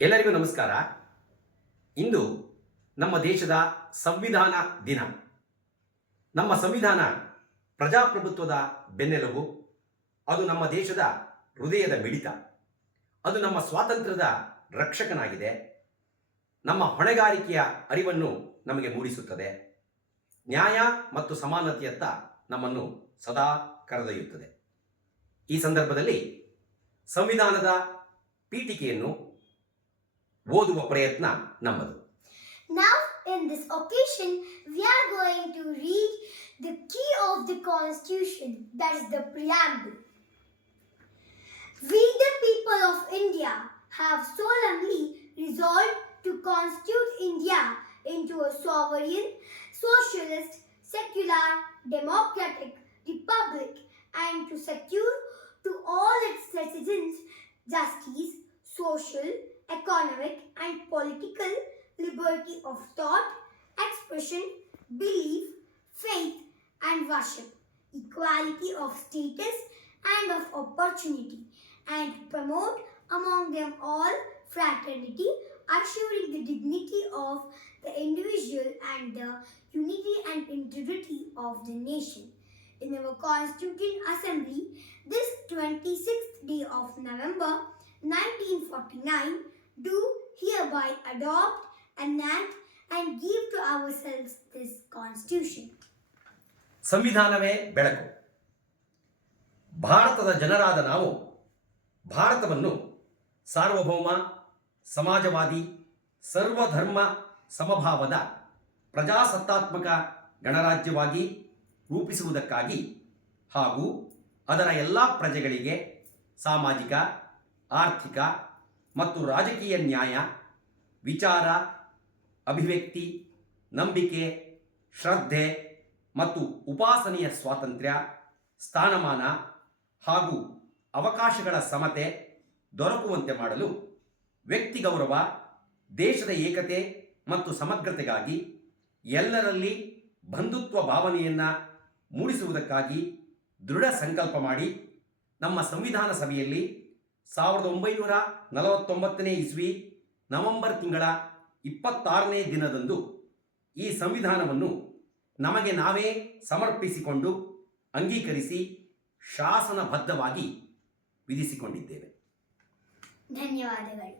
ಎಲ್ಲರಿಗೂ ನಮಸ್ಕಾರ. ಇಂದು ನಮ್ಮ ದೇಶದ ಸಂವಿಧಾನ ದಿನ. ನಮ್ಮ ಸಂವಿಧಾನ ಪ್ರಜಾಪ್ರಭುತ್ವದ ಬೆನ್ನೆಲುಬು. ಅದು ನಮ್ಮ ದೇಶದ ಹೃದಯದ ಮಿಡಿತ. ಅದು ನಮ್ಮ ಸ್ವಾತಂತ್ರ್ಯದ ರಕ್ಷಕನಾಗಿದೆ. ನಮ್ಮ ಹೊಣೆಗಾರಿಕೆಯ ಅರಿವನ್ನು ನಮಗೆ ಮೂಡಿಸುತ್ತದೆ. ನ್ಯಾಯ ಮತ್ತು ಸಮಾನತೆಯತ್ತ ನಮ್ಮನ್ನು ಸದಾ ಕರೆದೊಯ್ಯುತ್ತದೆ. ಈ ಸಂದರ್ಭದಲ್ಲಿ ಸಂವಿಧಾನದ ಪೀಠಿಕೆಯನ್ನು ಓದುವ ಪ್ರಯತ್ನ ನಮ್ಮದು. Now in this occasion we are going to read the key of the constitution, that is the preamble. We the people of India have solemnly resolved to constitute India into a sovereign, socialist, secular, democratic republic, and to secure to all its citizens justice, social, economic and political liberty of thought, expression, belief, faith and worship, equality of status and of opportunity, and promote among them all fraternity, assuring the dignity of the individual and the unity and integrity of the nation. In our Constituent Assembly, this 26th day of November 1949, do hereby adopt, enact and give to ourselves this Constitution. ಸಂವಿಧಾನವೇ ಬೆಳಕು. ಭಾರತದ ಜನರಾದ ನಾವು ಭಾರತವನ್ನು ಸಾರ್ವಭೌಮ, ಸಮಾಜವಾದಿ, ಸರ್ವಧರ್ಮ ಸಮಭಾವದ ಪ್ರಜಾಸತ್ತಾತ್ಮಕ ಗಣರಾಜ್ಯವಾಗಿ ರೂಪಿಸುವುದಕ್ಕಾಗಿ ಹಾಗೂ ಅದರ ಎಲ್ಲ ಪ್ರಜೆಗಳಿಗೆ ಸಾಮಾಜಿಕ, ಆರ್ಥಿಕ ಮತ್ತು ರಾಜಕೀಯ ನ್ಯಾಯ, ವಿಚಾರ, ಅಭಿವ್ಯಕ್ತಿ, ನಂಬಿಕೆ, ಶ್ರದ್ಧೆ ಮತ್ತು ಉಪಾಸನೆಯ ಸ್ವಾತಂತ್ರ್ಯ, ಸ್ಥಾನಮಾನ ಹಾಗೂ ಅವಕಾಶಗಳ ಸಮತೆ ದೊರಕುವಂತೆ ಮಾಡಲು, ವ್ಯಕ್ತಿ ಗೌರವ, ದೇಶದ ಏಕತೆ ಮತ್ತು ಸಮಗ್ರತೆಗಾಗಿ ಎಲ್ಲರಲ್ಲಿ ಬಂಧುತ್ವ ಭಾವನೆಯನ್ನು ಮೂಡಿಸುವುದಕ್ಕಾಗಿ ದೃಢ ಸಂಕಲ್ಪ ಮಾಡಿ ನಮ್ಮ ಸಂವಿಧಾನ ಸಭೆಯಲ್ಲಿ 1949ನೇ ಇಸ್ವಿ ನವೆಂಬರ್ ತಿಂಗಳ 26ನೇ ದಿನದಂದು ಈ ಸಂವಿಧಾನವನ್ನು ನಮಗೆ ನಾವೇ ಸಮರ್ಪಿಸಿಕೊಂಡು ಅಂಗೀಕರಿಸಿ ಶಾಸನಬದ್ಧವಾಗಿ ವಿಧಿಸಿಕೊಂಡಿದ್ದೇವೆ. ಧನ್ಯವಾದಗಳು.